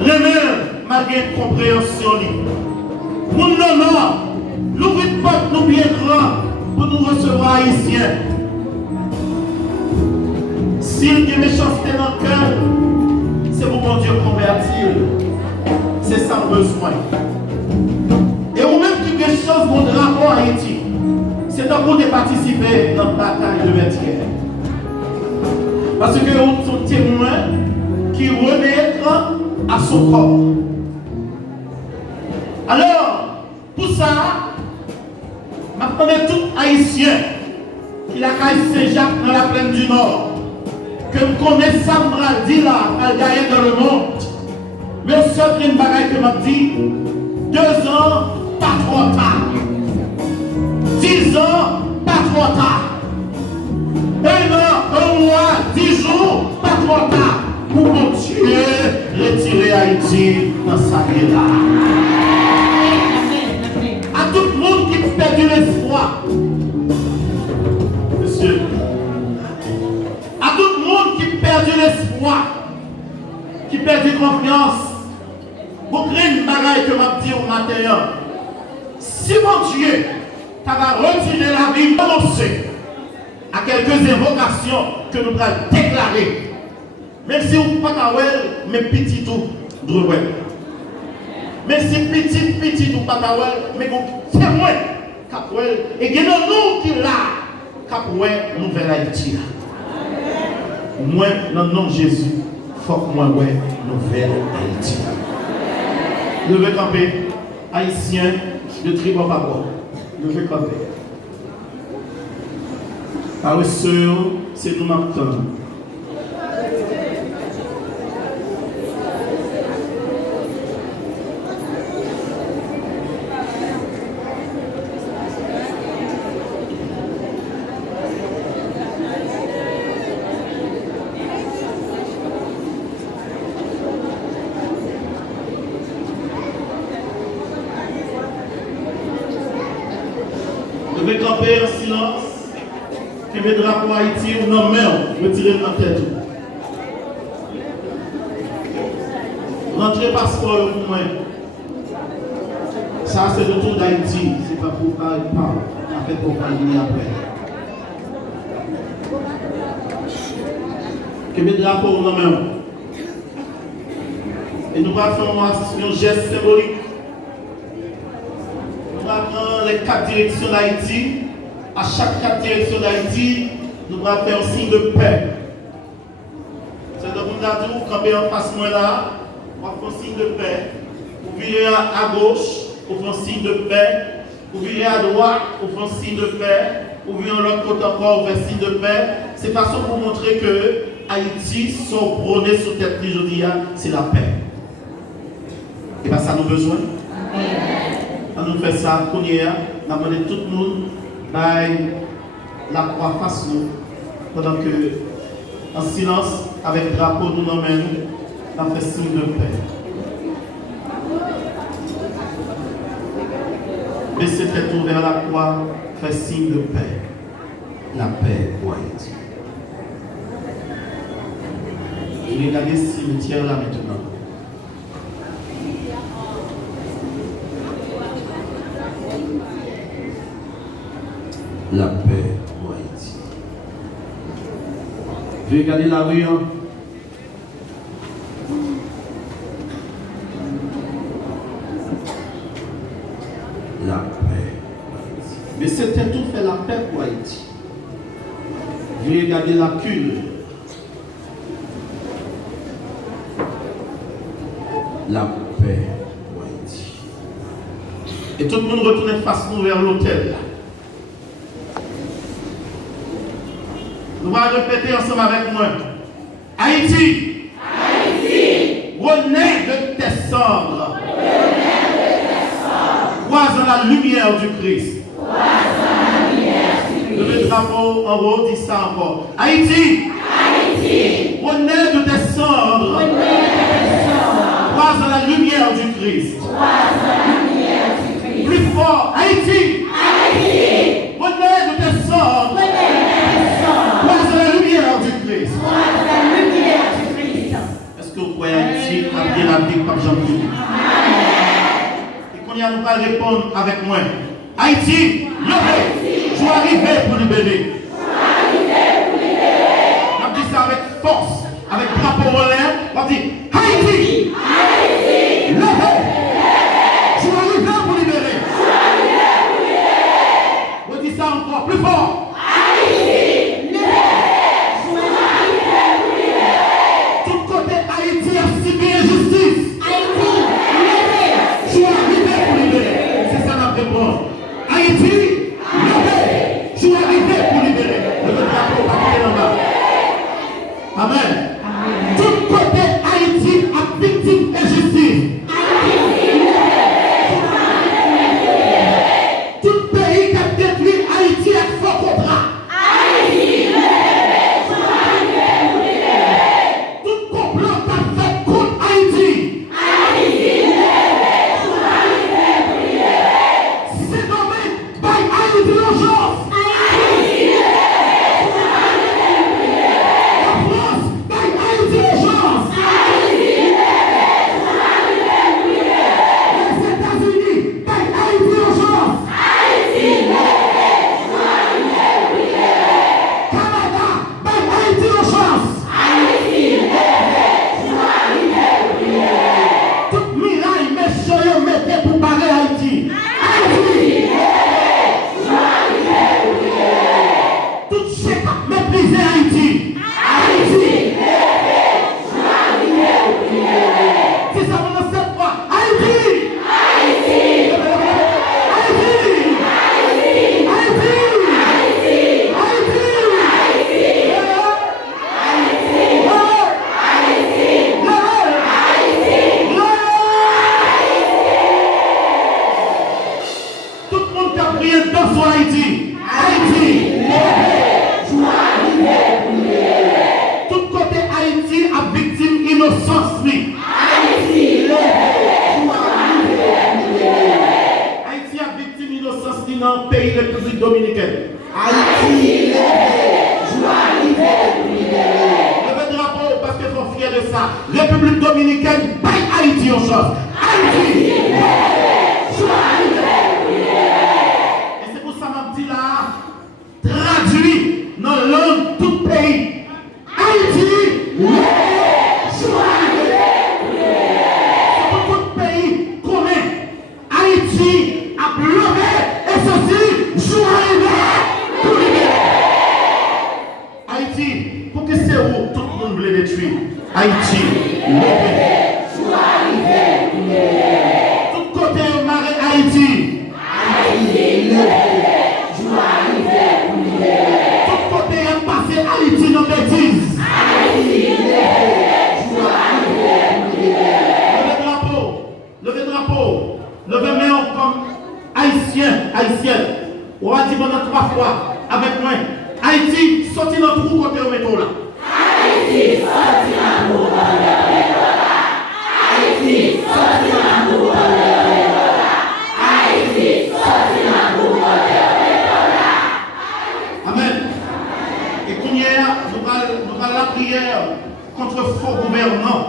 remède malgré compréhension. Mon non, l'ouvrez de porte nous bien grand pour nous recevoir haïtiens. S'il y a méchanceté dans le cœur, c'est pour mon Dieu convertir. C'est sans besoin. Et ou même qui quelque chose mon drapeau en Haïti, c'est un coup de participer dans la bataille de vestiaire. Parce que nous sommes témoins qui renaîtront à son corps. Alors, pour ça, je connais tout Haïtien qui a caille Saint-Jacques dans la plaine du Nord, que je connais Sandra dit là, elle gagne dans le monde. Mais seul une bagaille que m'a dit, 2 ans, pas trop tard. 10 ans, pas trop tard. 1 an, 1 mois, 10 jours, pas trop tard. Pour continuer à retirer Haïti dans sa vie là. À tout le monde qui a perdu l'espoir. Monsieur. À tout le monde qui a perdu l'espoir. Qui a perdu confiance. Vous créez une bagaille que m'a dit au matin. Si mon Dieu va retirer la vie, annoncer à quelques invocations que nous allons déclarer. Même si vous ne pouvez pas, mais petit tout, droit. Mais si petit ou pas, mais vous témoin, et que nous qui là, capoué, nouvelle Haïti. Moi, dans le nom de Jésus, il faut que moi, nouvelle Haïti. Levez camper, haïtien de tribu Papa. Levez camper. Par le sœur, c'est nous maintenant. Devez camper en silence, que mes drapeaux Haïti ou non main, retirez dans la tête. Rentrez passeport pour moi. Ça c'est le tour d'Haïti, c'est pas pour parler, pas fait pour parler après. Que mes drapeaux non main. Et nous allons faire un geste symbolique. Les 4 directions d'Haïti, à chaque 4 directions d'Haïti, nous allons faire un signe de paix. C'est donc nous allons camper en face moi là, on va faire un signe de paix. Vous virez à gauche, on fait un signe de paix. Vous virez à droite, on fait un signe de paix. Vous virez à l'autre côté encore, on fait un signe de paix. C'est façon pour montrer que Haïti, son prôné sur tête aujourd'hui, c'est la paix. Et bien ça nous besoin. On nous fait ça, qu'on y a, on a demandé tout le monde la croix face nous, pendant que, en silence, avec le drapeau nous dans main, on a fait signe de paix. Baissez tête vers la croix, fait signe de paix. La paix pour Haïti. Je vais regarder ce cimetière là maintenant. La paix pour Haïti. Je vais regarder la rue. La paix pour Haïti. Mais c'était tout fait la paix pour Haïti. Je vais regarder la cule. La paix pour Haïti. Et tout le monde retourne face nous vers l'hôtel. Nous allons répéter ensemble avec moi. Haïti. Haïti. Renaît de tes cendres. Croise dans la lumière du Christ. Le drapeau en haut dit ça encore. Haïti. Haïti. Renaît de tes cendres. Croise dans la lumière du Christ. Plus fort. Haïti. Haïti. Renaît de tes cendres. Croise dans la lumière du Christ. Est-ce que vous croyez Haïti a bien la vie comme Jean-Pierre. Et qu'on y a, nous pas répondre avec moi. Haïti, levez, je vais arriver pour libérer. On dit ça avec force, avec drapeau en l'air. On dit Haïti, levez, je vais arriver pour libérer. On dit ça encore plus fort. Haïti, levez, je vais arriver pour libérer. Tout côté Haïti a subi injustice. Haïti, levez, je vais arriver pour libérer. C'est ça la réponse. Haïti, levez, je vais arriver pour libérer. Le drapeau va quitter en bas. Amen. Tout côté Haïti a victime d'injustice. Tout pays qui a détruit Haïti a fort contrat. Tout complot qui a fait contre Haïti. C'est nommé by Haïti l'urgence. République dominicaine, pas Haïti en chose. Haïti! Et c'est pour ça que je dis là, traduit dans la langue tout pays. Haïti! C'est pour tout pays connaît. Haïti a pleuré et ceci, jour arrivé pour libérer. Haïti, pour que c'est où tout le monde veut détruire. Haïti, levez. Tout côté marée Haïti. Haïti, levez. Tout côté est passé Haïti dans bêtise. Haïti, levez drapeau, levez main comme haïtienne. On va dire pendant 3 fois avec moi. Haïti, sorti dans tout côté au métro là. Haïti, sorti dans tout côté au métro là. Haïti, sorti dans tout côté au métro là. Haïti, sorti dans tout côté au métro là. Amen. Et qu'on y est, nous allons la prière contre faux gouvernement.